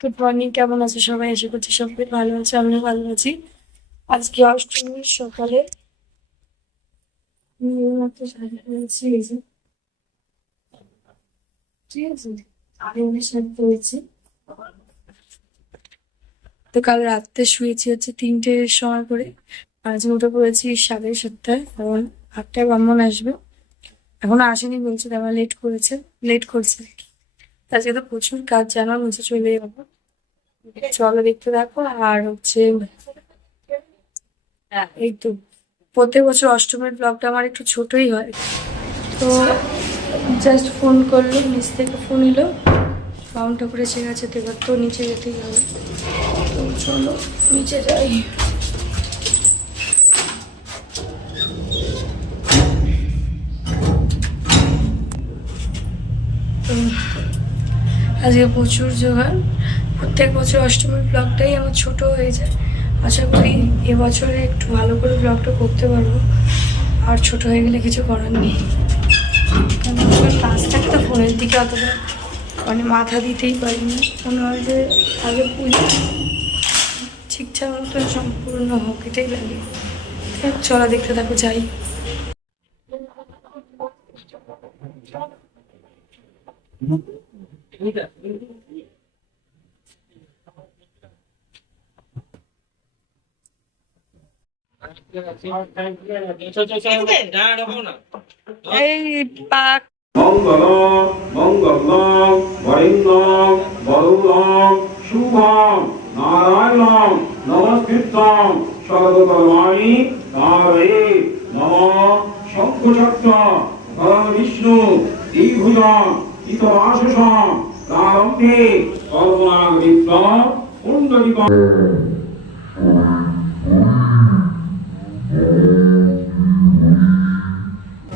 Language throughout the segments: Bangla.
গুড মর্নিং কেমন আছে সবাই? আশা করছি সবাই ভালো আছে, আমিও ভালো আছি। আজকে অষ্টমীর সকালে। ঠিক আছে? আমি তো কাল রাত্রে শুয়েছি হচ্ছে তিনটের সময় করে। আজ উঠে পড়েছি সাড়ে সাতটায় কারণ আটটায় ব্রাহ্মণ আসবে। এখনও আসেনি, বলছে তারপর লেট করেছে লেট করছে। আর কি আজকে তো প্রচুর কাজ জানা নিচে চলে যাব। চলো দেখতে দেখো আর হচ্ছে এই তো। প্রত্যেক বছর অষ্টমীর ব্লগটা আমার একটু ছোটই হয়। তো জাস্ট ফোন করল, নিচ থেকে ফোন এলো। বাউন ঠাকুর এসে গেছে তো এবার তো নিচে যেতেই হবে। তো চলো, নিচে যাই। তো আজকে প্রচুর জোগাড়। প্রত্যেক বছর অষ্টমীর ব্লগটাই আমার ছোট হয়ে যায়। আশা করি এবছরে একটু ভালো করে ব্লগটা করতে পারব। আর ছোট হয়ে গেলে কিছু করার নেই। কেন আমার কাজ তো ফোনের দিকে অতটা মানে মাথা দিতেই পারিনি। মনে হয় যে আগে পুজো ঠিকঠাক মতো সম্পূর্ণ হোক, এটাই লাগে। চলা দেখতে থাকো, যাই। এই পাক মঙ্গল মঙ্গল বরেণ্যম বরুণম শুভম নারায়ণম নমস্কৃতম সর্বকর্মাণি কারে নম শঙ্খচক্র ভগবান বিষ্ণু দ্বিভুজম ইতমাশসম প্রারম্ভে কর্মণাং বিপ্লব পুণ্ডরিক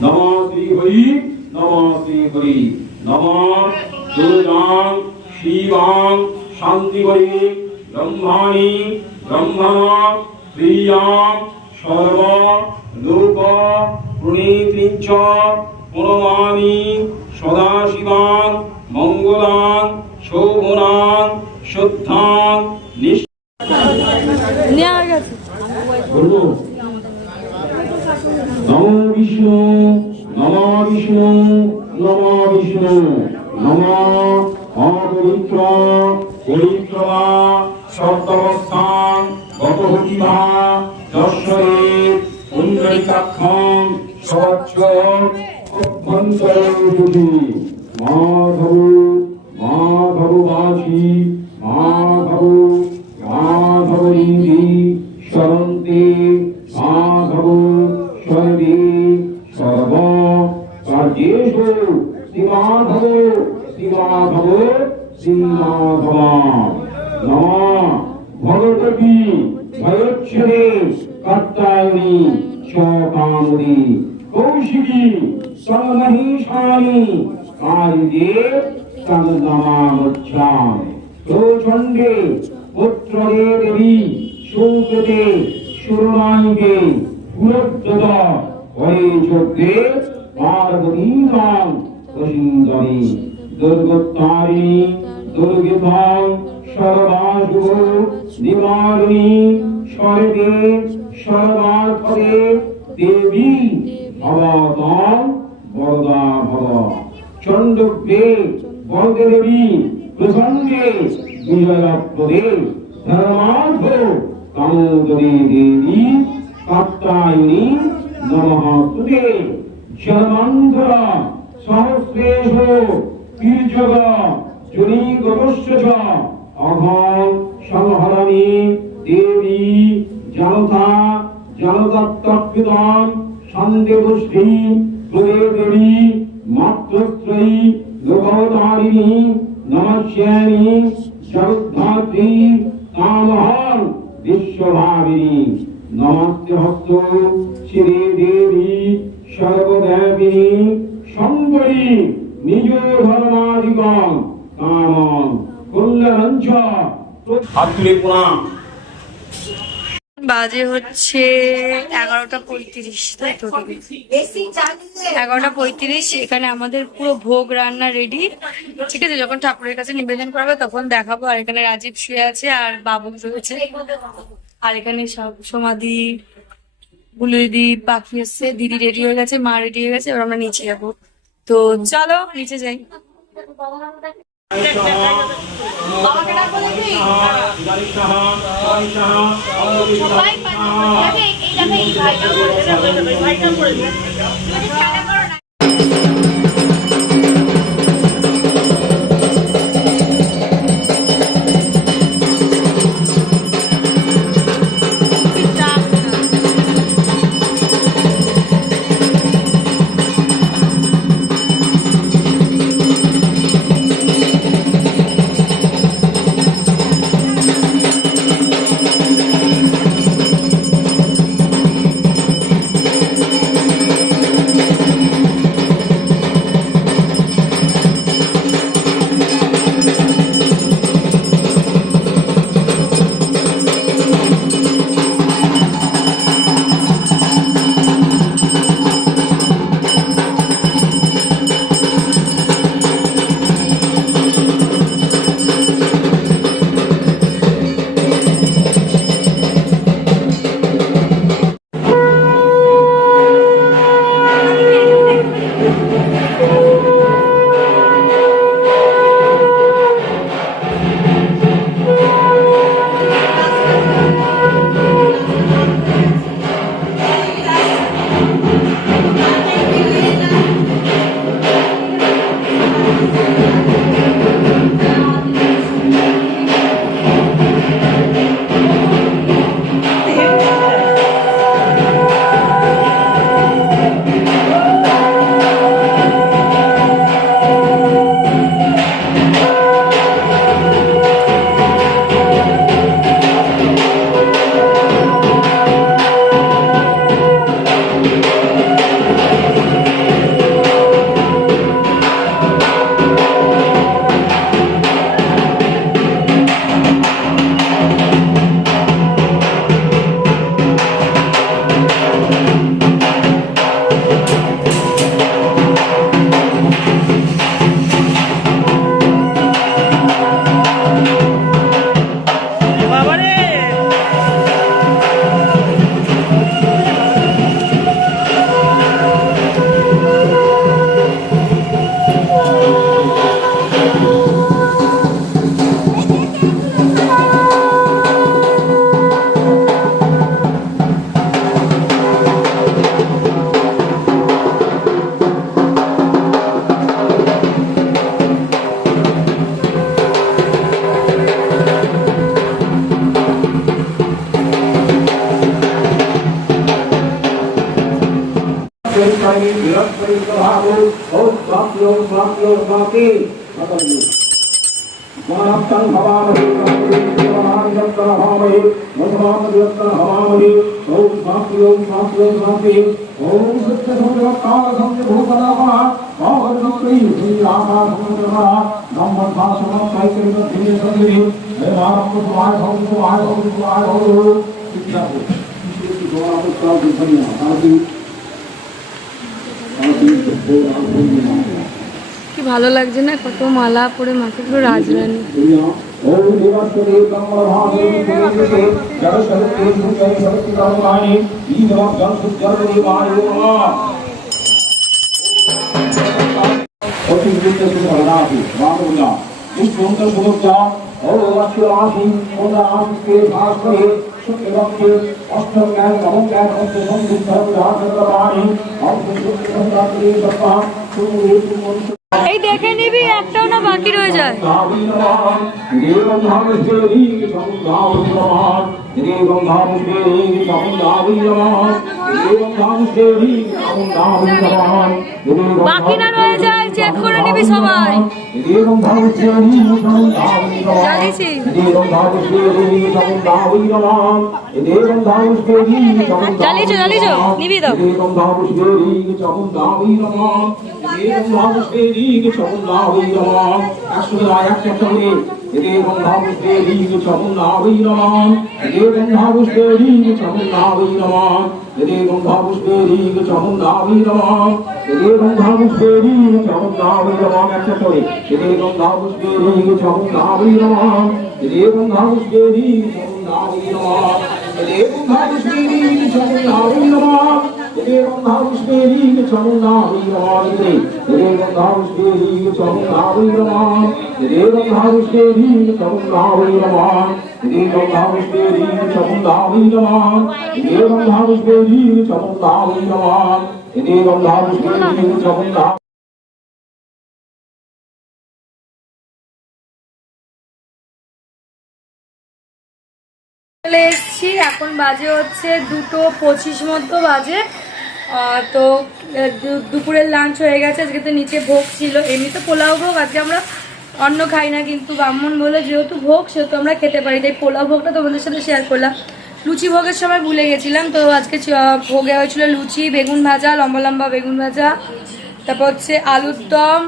নম শ্রী হরি নম শ্রী হরি। নম দুর্গাং শিবাং শান্তিবরী, ব্রহ্মাণি, ব্রহ্মণ, প্রিয়াং, সর্ব লোক প্রণীতিঞ্চ প্রণমামি সদাশিবাং মঙ্গলাং শোভনাং শুদ্ধাং নিঃ নেওয়া গেছে। বলব নম বিষ্ণু নম বিষ্ণু নম বিষ্ণু নম অপবিত্র পবিত্র সপ্তবস্থান গতহতিভা যশ্বরে পুণ্ডরিকাক্ষম স্বচ্ছ অভ্যন্তরী মাধব মাধব বাসী মাধব মাধব ইন্দ্রি স্মরন্তে মাধব সর্বে সর্ব কার্যেষু শ্রীমাধব শ্রীমাধব শ্রীমাধব নম ভগবতী ভয়োচ্ছদে কাত্তায়নী শকামুদি। কৌশিকী সর্বমহিষাণি কার্যে তন্নমামুচ্ছামি প্রচণ্ডে পুত্রদে দেবী সুকৃতে সুরমাইকে পুরোদ্যত হয়ে চোখে পার্বতী নাম প্রসিন্দনী দুর্গোত্তারিণী, দুর্গিতং সর্বাশুভ নিবারিণী স্বর্গে সর্বার্থে দেবী। ভবতং বরদা ভব চণ্ডগ্রে বরদে দেবী দেবী কাত্তায়নী নমঃ তুতে। জন্মান্তর সহস্রেশ বীর্যগ জনীগবস্য চ। সংহরামি দেবী জনতা জনতত্ত্ববিদাম সন্দেবষ্টি প্রদে দেবী মাত্রস্ত্রয়ী লোকতারিণী নমস্যামি জগদ্ধাত্রী কামহং বিশ্বভাবিনী। নমস্তে হস্ত শ্রী দেবী সর্বব্যাপিনী শঙ্করী নিজ ধর্মাধিকম কামং কল্যাণঞ্চ। হাত তুলে প্রণাম বাজে হচ্ছে এগারোটা পঁয়ত্রিশ এগারোটা পঁয়ত্রিশ, এখানে আমাদের পুরো ভোগ রান্না রেডি ঠিক আছে, যখন ঠাকুরের কাছে নিবেদন করাবে তখন দেখাবো আর এখানে রাজীব শুয়ে আছে আর বাবু রয়েছে। আর এখানে সব সমাধি বুলুদি পাখি এসছে দিদি রেডি হয়ে গেছে, মা রেডি হয়ে গেছে, এবার আমরা নিচে যাব। তো চলো, নিচে যাই। সবাই मानवतं भवामहे भवामहे भवामहे भगवामदिवत्तन भवामहे ॐ शान्ति ॐ शान्ति ॐ शान्ति ॐ सत्यसंजवत्तार संजभूतनामः भावरत्नप्रिय श्रीरामासमुद्रमः ब्रह्मभासमं कैकर्म धिये सन्धिः हे मानव सुभाय भव सुभाय भव কি ভালো লাগছে না কত মালা পরে মাকে পুরো রাজরানী ओम देवासुरे कमलभागे सुरेन्द्रते जगशरते सुजय शरति कर्माणि ईनवं जन सुजर्मणि वायु অতি বিদ্যুৎ সুধরাতি বামুনা পুষ্পন্তর সুদর্জা और लक्ष्य राशि ओदा राशि के भाग में शुक्र वक्ष अष्टम ज्ञान नवम ज्ञान अष्ट संधि धर्म ध्यान चंद्रवाणी और शुक्र संक्रांति सप्ताह शुक्र शुक्र এই দেখে নিবি একটাও না বাকি রয়ে যায়। देवं धामश्रेणी समुद्राविरमाण देवं धामश्रेणी समुद्राविरमाण देवं धामश्रेणी समुद्राविरमाण বাকি না রয়ে যায় চেক করে নিবি সবাই देवं धामश्रेणी समुद्राविरमाण জানিসই देवं धामश्रेणी समुद्राविरमाण देवं धामश्रेणी জানিছো, জানিছো? নিবি দাও। देवं धामश्रेणी समुद्राविरमाण देवं धामश्रेणी समुद्राविरमाण একশো আয় এক একটা করে यदि गन्धापुष्पे ह्रीं चामुण्डावै नमः यदि गन्धापुष्पे ह्रीं चामुण्डावै नमः এদের বন্ধাবুষ্টে লিঙ্গ চমুন্নাবৈ নমঃ এদের বন্ধাবুষ্টে লিঙ্গ চমুন্নাবৈ নমঃ এদের বন্ধাবুষ্টে লিঙ্গ চমুন্নাবৈ নমঃ এদের বন্ধাবুষ্টে লিঙ্গ চমুন্নাবৈ নমঃ একটা করে। এদের বন্ধাবুষ্টে লিঙ্গ চমুন্নাবৈ নমঃ এদের বন্ধাবুষ্টে লিঙ্গ চমুন্নাবৈ নমঃ এদের বন্ধাবুষ্টে লিঙ্গ চমুন্নাবৈ নমঃ চলে এসছি এখন বাজে হচ্ছে দুটো পঁচিশ মতো বাজে তো দুপুরের লাঞ্চ হয়ে গেছে, আজকে তো নিচে ভোগ ছিল। এমনি তো পোলাও ভোগ, আজকে আমরা অন্য খাই না, কিন্তু ব্রাহ্মণ বলে যেহেতু ভোগ, সেহেতু আমরা খেতে পারি। তাই পোলাও ভোগটা তোমাদের সাথে শেয়ার করলাম। লুচি ভোগের সময় ভুলে গেছিলাম, তো আজকে ভোগে হয়েছিল লুচি, বেগুন ভাজা, লম্বা লম্বা বেগুন ভাজা। তারপর হচ্ছে আলুর দম,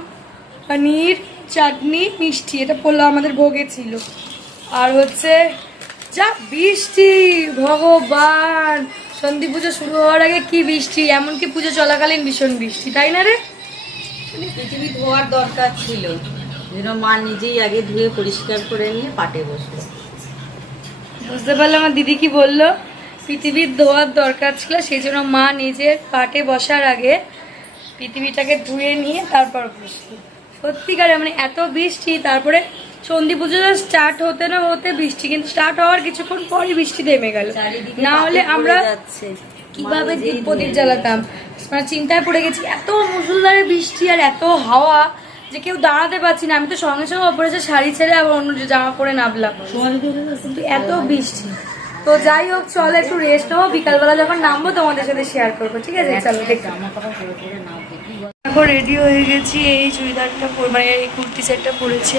পনির, চাটনি, মিষ্টি। এটা পোলাও আমাদের ভোগে ছিল। আর হচ্ছে, যা বৃষ্টি, ভগবান! সন্ধি পুজো শুরু হওয়ার আগে কি বৃষ্টি? এমনকি পুজো চলাকালীন ভীষণ বৃষ্টি তাই না রে? পৃথিবী ধোয়ার দরকার ছিল। যেন মা নিজেই আগে ধুয়ে পরিষ্কার করে নিয়ে পাটে বসবে বুঝতে পারলাম আমার দিদি কি বলল? পৃথিবীর ধোয়ার দরকার ছিল সেই জন্য মা নিজের পাটে বসার আগে পৃথিবীটাকে ধুয়ে নিয়ে তারপর বসল। সত্যিকারে মানে এত বৃষ্টি তারপরে সন্ধি পুজো স্টার্ট হতে না হতে বৃষ্টি কিন্তু স্টার্ট হওয়ার কিছুক্ষণ পরই বৃষ্টি থেমে গেল। না হলে আমরা কীভাবে দীপ প্রদীপ জ্বালাতাম? মানে চিন্তায় পড়ে গেছি এত মুসুলধারে বৃষ্টি আর এত হাওয়া যে কেউ দাঁড়াতে পারছি না। আমি তো সঙ্গে সঙ্গে ওপরে যে শাড়ি ছেড়ে আবার অন্য যে জামা পরে নামলাম। কিন্তু এত বৃষ্টি। তো যাই হোক চলো একটু রেস্ট নেব বিকালবেলা যখন নামবো তোমাদের সাথে শেয়ার করব ঠিক আছে? চলো এখন রেডি হয়ে গেছি এই চুড়িদারটা পরে মানে এই কুর্তি সেটটা পরেছে।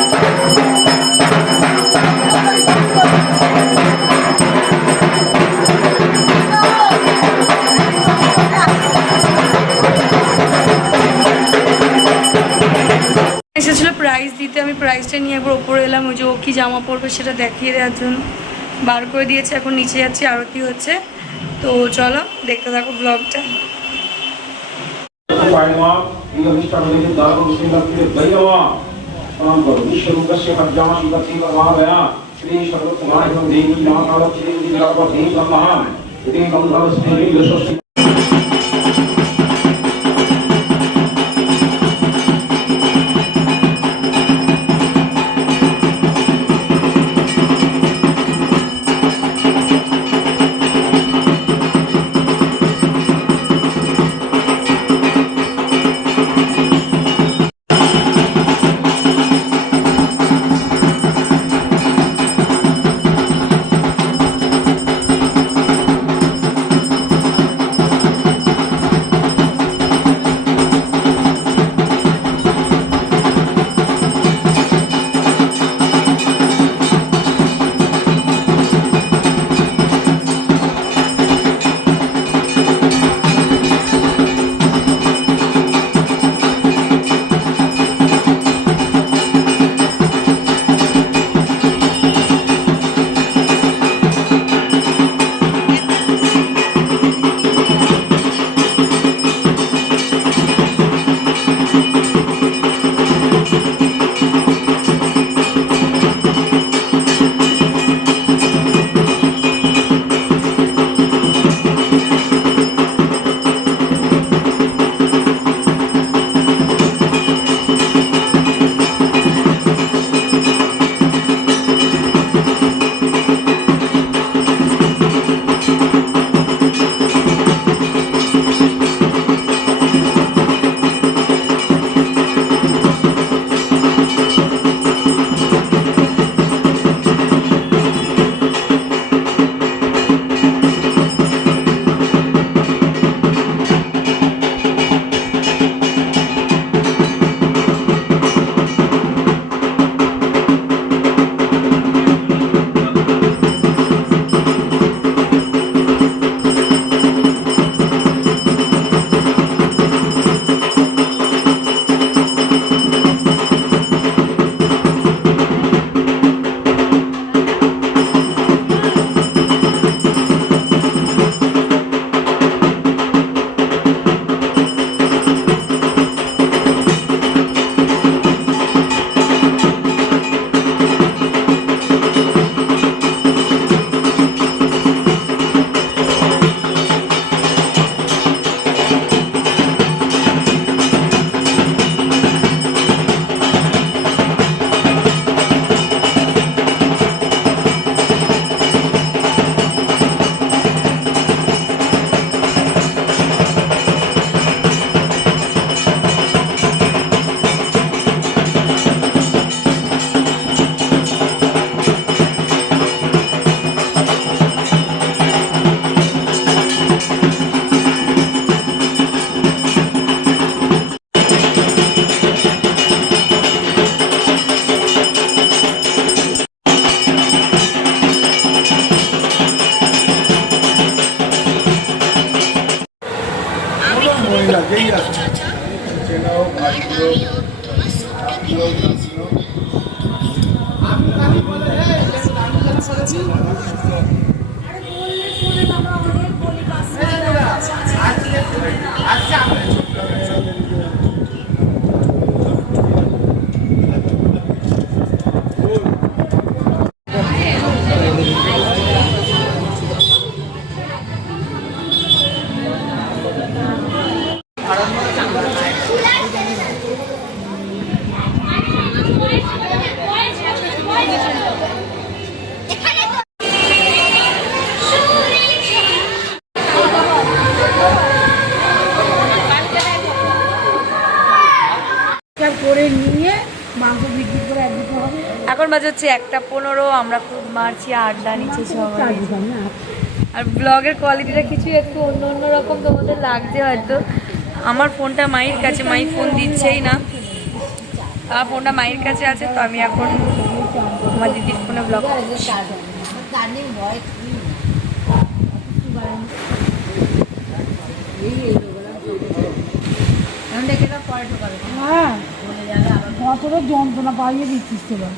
আমি প্রাইসটা নিয়ে একবার ওপরে এলাম ওই যে ও কি জামা পরবে সেটা দেখিয়ে দেওয়ার জন্য বার করে দিয়েছে এখন নিচে যাচ্ছি আরতি হচ্ছে তো চলো দেখতে থাকো ব্লগটা उपाय नमः इदमिष्टमेव दानं श्रीलक्ष्मी दैवमा प्रणाम करो विश्वरूपस्य पद्यामि गति महागया श्री सर्वकुमारं देवी महाकाल श्री विरापति এখন বাজে হচ্ছে একটা পনেরো আমরা খুব মারছি আড্ডা নিচ্ছি সবাই। আর ব্লগের কোয়ালিটিটা কিছু একটু অন্য অন্য রকম তোমাদের লাগছে হয়তো। আমার ফোনটা মায়ের কাছে মাই ফোন দিচ্ছেই না। আমার ফোনটা মায়ের কাছে আছে তো আমি এখন আমার দিদির ফোনে ব্লগ হ্যাঁ, যন্ত্রণা পাইয়ে দিচ্ছিস তোরা।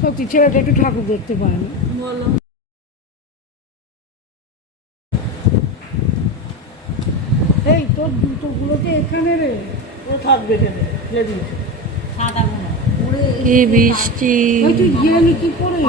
সত্যি ছেলেটা একটু ঠাকুর দেখতে পায় না। এই তোর জুতোগুলোকে এখানে রে? ও থাকবে এখানে রেডি। সাদা বৃষ্টি। তুই গিয়ে কি করে?